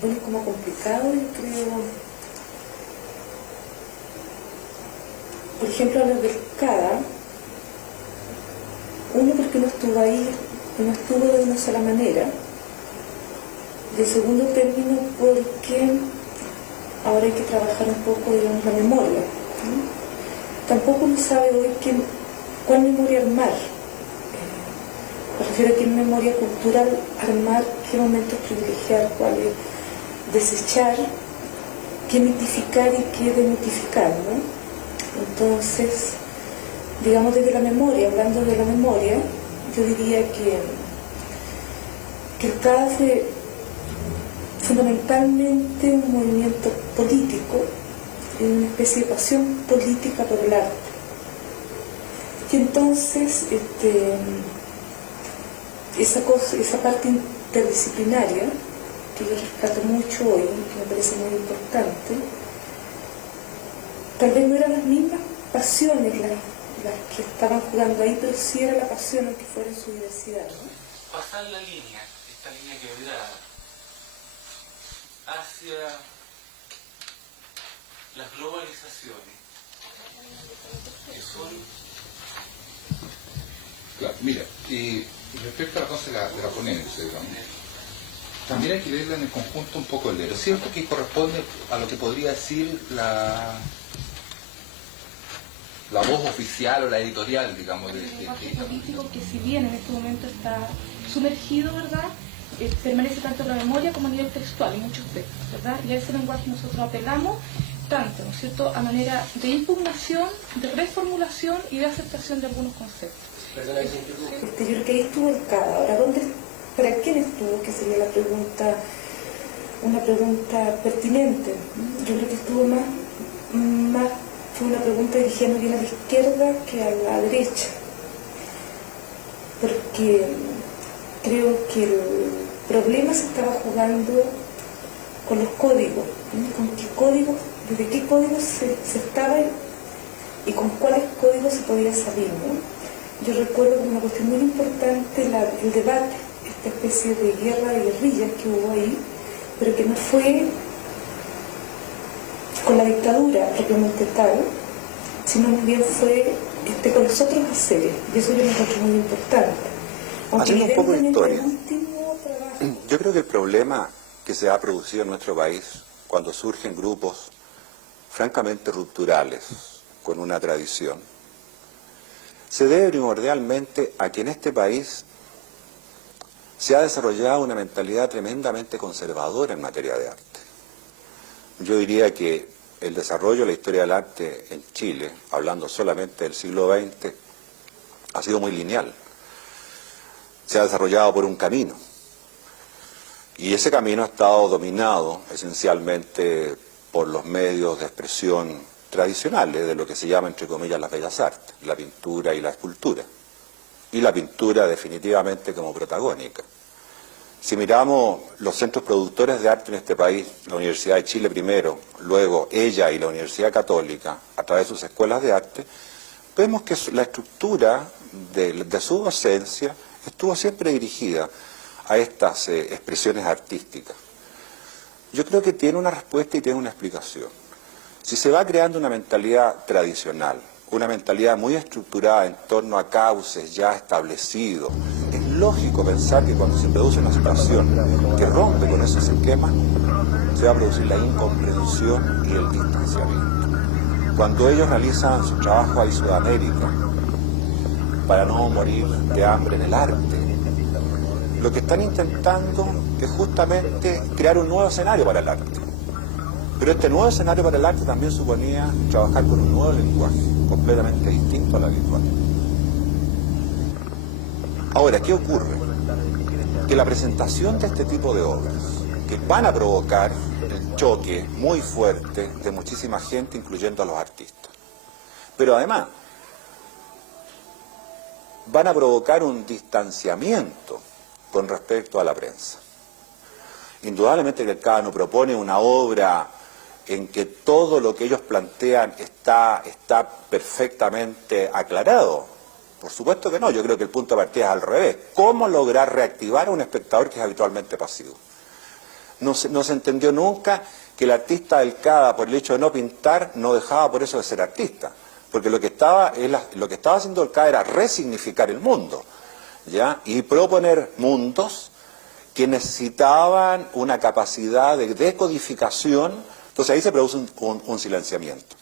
bueno, como complicado, yo creo. Por ejemplo, a los del CADA, uno porque no estuvo ahí, no estuvo de una sola manera, y en segundo término porque ahora hay que trabajar un poco, digamos, la memoria, ¿no? Tampoco uno sabe hoy cuál memoria armar. Me refiero a qué memoria cultural armar, qué momentos privilegiar, cuáles desechar, qué mitificar y qué demitificar, ¿no? Entonces, digamos, desde la memoria, hablando de la memoria, yo diría que el CAD es fundamentalmente un movimiento político, una especie de pasión política por el arte. Y entonces, esa parte interdisciplinaria, que yo rescato mucho hoy, que me parece muy importante, tal vez no eran las mismas pasiones las que estaban jugando ahí, pero sí era la pasión aunque fuera en su diversidad, ¿no? Pasar la línea, esta línea quebrada, hacia las globalizaciones, que son... Claro, mira, y respecto a la cosa de la ponencia, digamos, también hay que leerla en el conjunto un poco el de lo cierto que corresponde a lo que podría decir la voz oficial o la editorial, digamos, el lenguaje político que, si bien en este momento está sumergido, ¿verdad?, permanece tanto en la memoria como a nivel textual en muchos textos, ¿verdad? Y a ese lenguaje nosotros apelamos tanto, ¿no es cierto?, a manera de impugnación, de reformulación y de aceptación de algunos conceptos. Yo creo que ahí estuvo el CADA. Ahora, ¿para quién estuvo? Que sería una pregunta pertinente. Yo creo que estuvo más fue una pregunta dirigida más bien a la izquierda que a la derecha, porque creo que el problema se estaba jugando con los códigos, ¿no? Con qué códigos, desde qué códigos se estaba y con cuáles códigos se podía salir, ¿no? Yo recuerdo como una cuestión muy importante el debate, esta especie de guerra de guerrillas que hubo ahí, pero que no fue con la dictadura propiamente tal, sino más bien fue con los otros haceres, y eso yo lo encuentro muy importante. Aunque haciendo un poco de historia, trabajo... yo creo que el problema que se ha producido en nuestro país cuando surgen grupos francamente rupturales con una tradición, se debe primordialmente a que en este país se ha desarrollado una mentalidad tremendamente conservadora en materia de arte. Yo diría que el desarrollo de la historia del arte en Chile, hablando solamente del siglo XX, ha sido muy lineal. Se ha desarrollado por un camino. Y ese camino ha estado dominado esencialmente por los medios de expresión tradicionales de lo que se llama, entre comillas, las bellas artes, la pintura y la escultura. Y la pintura definitivamente como protagónica. Si miramos los centros productores de arte en este país, la Universidad de Chile primero, luego ella y la Universidad Católica, a través de sus escuelas de arte, vemos que la estructura de su docencia estuvo siempre dirigida a estas expresiones artísticas. Yo creo que tiene una respuesta y tiene una explicación. Si se va creando una mentalidad tradicional, una mentalidad muy estructurada en torno a cauces ya establecidos, es lógico pensar que cuando se produce una situación que rompe con esos esquemas, se va a producir la incomprensión y el distanciamiento. Cuando ellos realizan su trabajo ahí en Sudamérica, para no morir de hambre en el arte, lo que están intentando es justamente crear un nuevo escenario para el arte. Pero este nuevo escenario para el arte también suponía trabajar con un nuevo lenguaje, completamente distinto al habitual. Ahora, ¿qué ocurre? Que la presentación de este tipo de obras, que van a provocar el choque muy fuerte de muchísima gente, incluyendo a los artistas, pero además van a provocar un distanciamiento con respecto a la prensa. Indudablemente que el CADA propone una obra en que todo lo que ellos plantean está perfectamente aclarado. Por supuesto que no, yo creo que el punto de partida es al revés. ¿Cómo lograr reactivar a un espectador que es habitualmente pasivo? no se entendió nunca que el artista del CADA, por el hecho de no pintar, no dejaba por eso de ser artista. Porque lo que estaba haciendo el CADA era resignificar el mundo, ¿ya? Y proponer mundos que necesitaban una capacidad de decodificación. Entonces ahí se produce un silenciamiento.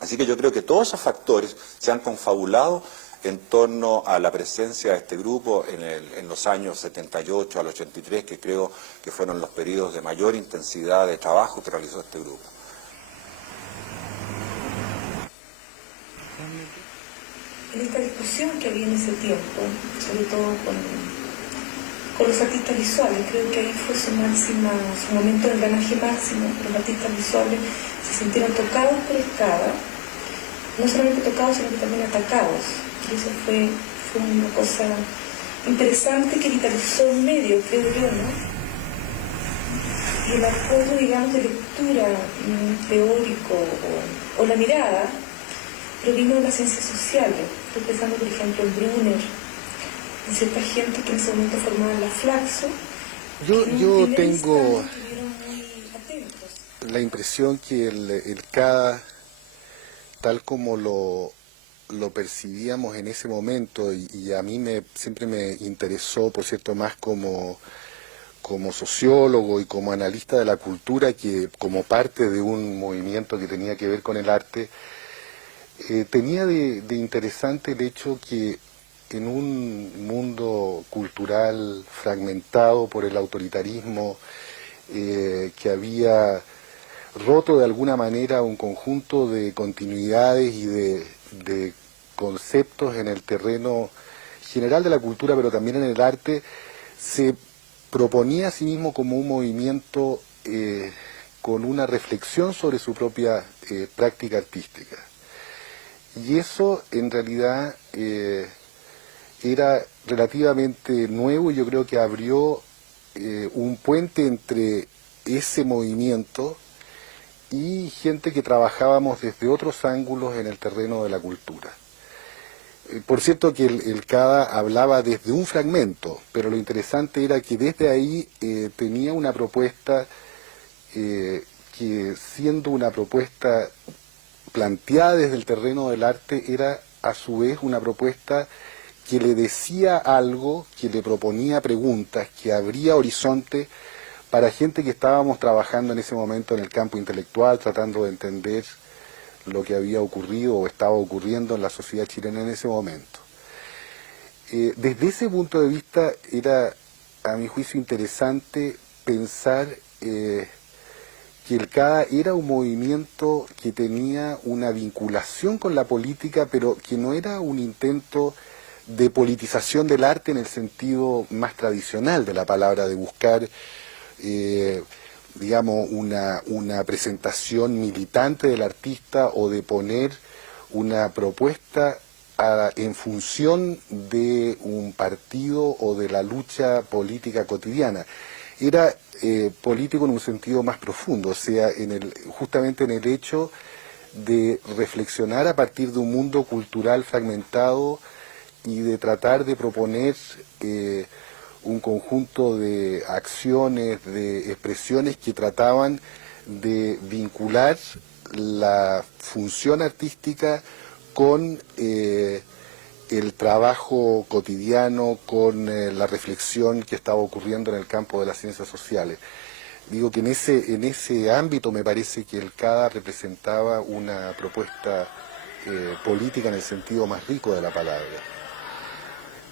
Así que yo creo que todos esos factores se han confabulado en torno a la presencia de este grupo en los años 78 al 83, que creo que fueron los periodos de mayor intensidad de trabajo que realizó este grupo. En esta discusión que había en ese tiempo, sobre todo con los artistas visuales, creo que ahí fue su momento de engranaje máximo. Los artistas visuales se sintieron tocados por el CADA, no solamente tocados, sino que también atacados. Y eso fue una cosa interesante que vitalizó el medio, creo yo, ¿no? Y el apoyo, digamos, de lectura teórico o la mirada provino de las ciencias sociales. Estoy pensando, por ejemplo, en Brunner, en cierta gente que en ese momento formaban la Flaxo. Yo tengo la impresión que el CADA, tal como lo percibíamos en ese momento, y a mí siempre me interesó, por cierto, más como sociólogo y como analista de la cultura, que como parte de un movimiento que tenía que ver con el arte, tenía de interesante el hecho que en un mundo cultural fragmentado por el autoritarismo, que había roto de alguna manera un conjunto de continuidades y de conceptos en el terreno general de la cultura, pero también en el arte, se proponía a sí mismo como un movimiento con una reflexión sobre su propia práctica artística. Y eso en realidad era relativamente nuevo, y yo creo que abrió un puente entre ese movimiento y gente que trabajábamos desde otros ángulos en el terreno de la cultura. Por cierto que el CADA hablaba desde un fragmento, pero lo interesante era que desde ahí tenía una propuesta que, siendo una propuesta planteada desde el terreno del arte, era a su vez una propuesta que le decía algo, que le proponía preguntas, que abría horizonte para gente que estábamos trabajando en ese momento en el campo intelectual, tratando de entender lo que había ocurrido o estaba ocurriendo en la sociedad chilena en ese momento. Desde ese punto de vista era, a mi juicio, interesante pensar que el CADA era un movimiento que tenía una vinculación con la política, pero que no era un intento de politización del arte en el sentido más tradicional de la palabra, de buscar digamos, una presentación militante del artista o de poner una propuesta en función de un partido o de la lucha política cotidiana. Era político en un sentido más profundo, o sea, justamente en el hecho de reflexionar a partir de un mundo cultural fragmentado y de tratar de proponer un conjunto de acciones, de expresiones que trataban de vincular la función artística con el trabajo cotidiano, con la reflexión que estaba ocurriendo en el campo de las ciencias sociales. Digo que en ese ámbito me parece que el CADA representaba una propuesta política en el sentido más rico de la palabra.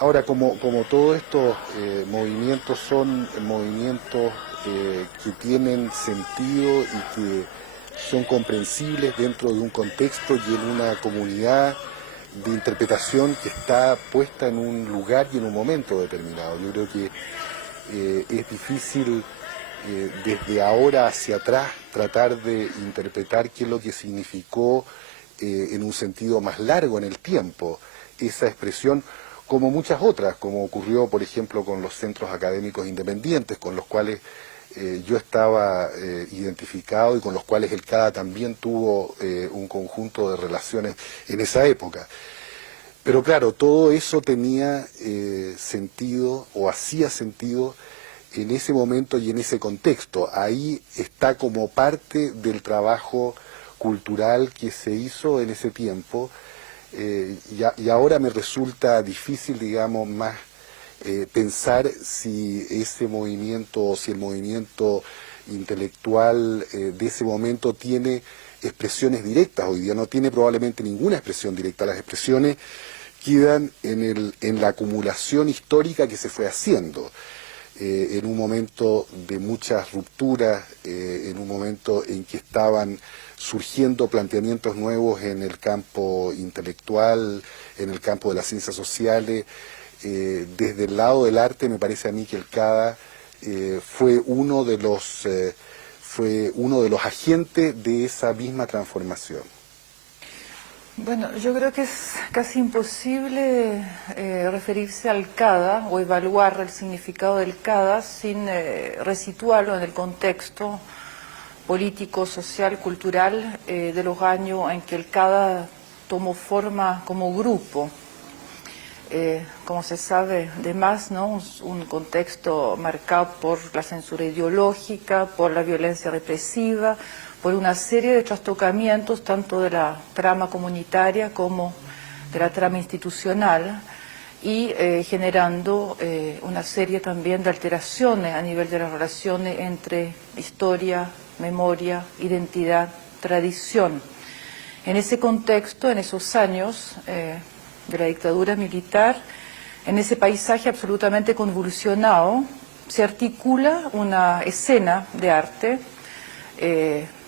Ahora, como todos estos movimientos son movimientos que tienen sentido y que son comprensibles dentro de un contexto y en una comunidad de interpretación que está puesta en un lugar y en un momento determinado. Yo creo que es difícil desde ahora hacia atrás tratar de interpretar qué es lo que significó en un sentido más largo en el tiempo esa expresión, como muchas otras, como ocurrió, por ejemplo, con los centros académicos independientes, con los cuales yo estaba identificado y con los cuales el CADA también tuvo un conjunto de relaciones en esa época. Pero claro, todo eso tenía sentido o hacía sentido en ese momento y en ese contexto. Ahí está como parte del trabajo cultural que se hizo en ese tiempo, y ahora me resulta difícil, digamos, más pensar si ese movimiento o si el movimiento intelectual de ese momento tiene expresiones directas. Hoy día no tiene probablemente ninguna expresión directa. Las expresiones quedan en la acumulación histórica que se fue haciendo, en un momento de muchas rupturas, en un momento en que estaban surgiendo planteamientos nuevos en el campo intelectual, en el campo de las ciencias sociales. Desde el lado del arte me parece a mí que el CADA fue uno de los agentes de esa misma transformación. Bueno, yo creo que es casi imposible referirse al CADA o evaluar el significado del CADA sin resituarlo en el contexto político, social, cultural de los años en que el CADA tomó forma como grupo. Como se sabe, además, ¿no? Un contexto marcado por la censura ideológica, por la violencia represiva, por una serie de trastocamientos tanto de la trama comunitaria como de la trama institucional, y generando una serie también de alteraciones a nivel de las relaciones entre historia, memoria, identidad, tradición. En ese contexto, en esos años de la dictadura militar, en ese paisaje absolutamente convulsionado, se articula una escena de arte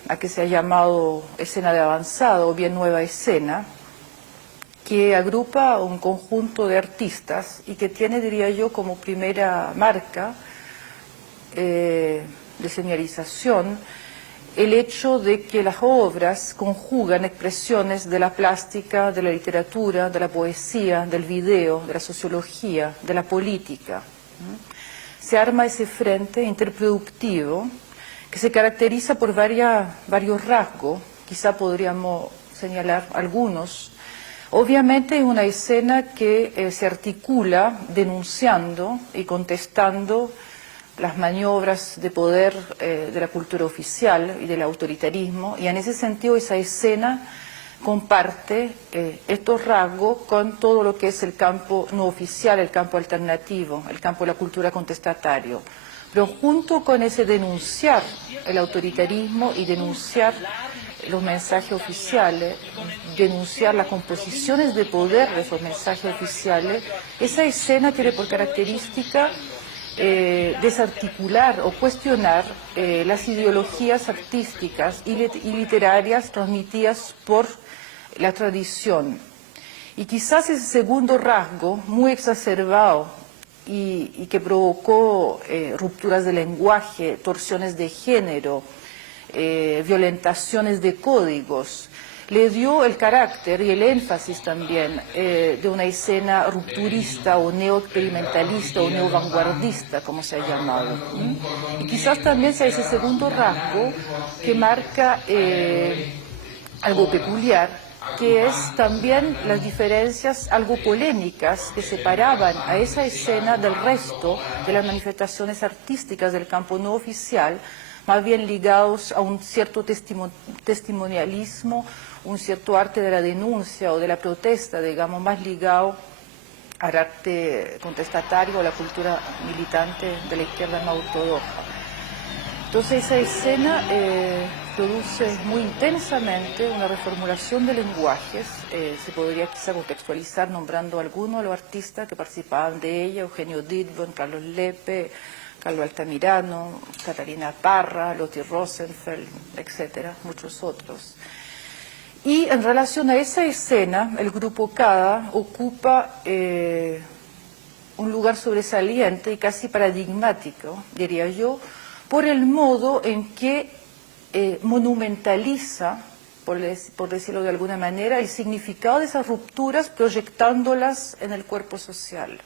a que se ha llamado escena de avanzado o bien nueva escena, que agrupa un conjunto de artistas y que tiene, diría yo, como primera marca de señalización el hecho de que las obras conjugan expresiones de la plástica, de la literatura, de la poesía, del video, de la sociología, de la política. Se arma ese frente interproductivo que se caracteriza por varios rasgos, quizá podríamos señalar algunos. Obviamente es una escena que se articula denunciando y contestando las maniobras de poder de la cultura oficial y del autoritarismo, y en ese sentido esa escena comparte estos rasgos con todo lo que es el campo no oficial, el campo alternativo, el campo de la cultura contestatario. Pero junto con ese denunciar el autoritarismo y denunciar los mensajes oficiales, denunciar las composiciones de poder de esos mensajes oficiales, esa escena tiene por característica desarticular o cuestionar las ideologías artísticas y literarias transmitidas por la tradición. Y quizás ese segundo rasgo, muy exacerbado y que provocó rupturas de lenguaje, torsiones de género, violentaciones de códigos, le dio el carácter y el énfasis también de una escena rupturista o neoexperimentalista o neovanguardista, como se ha llamado. Y quizás también sea ese segundo rasgo que marca algo peculiar, que es también las diferencias algo polémicas que separaban a esa escena del resto de las manifestaciones artísticas del campo no oficial, más bien ligados a un cierto testimonialismo, un cierto arte de la denuncia o de la protesta, digamos, más ligado al arte contestatario o a la cultura militante de la izquierda más ortodoxa. Entonces esa escena produce muy intensamente una reformulación de lenguajes. Se podría quizá contextualizar nombrando a algunos de los artistas que participaban de ella: Eugenio Didbon, Carlos Lepe, Carlos Altamirano, Catalina Parra, Lotti Rosenfeld, etcétera, muchos otros. Y en relación a esa escena, el grupo CADA ocupa un lugar sobresaliente y casi paradigmático, diría yo, por el modo en que monumentaliza, por decirlo de alguna manera, el significado de esas rupturas proyectándolas en el cuerpo social.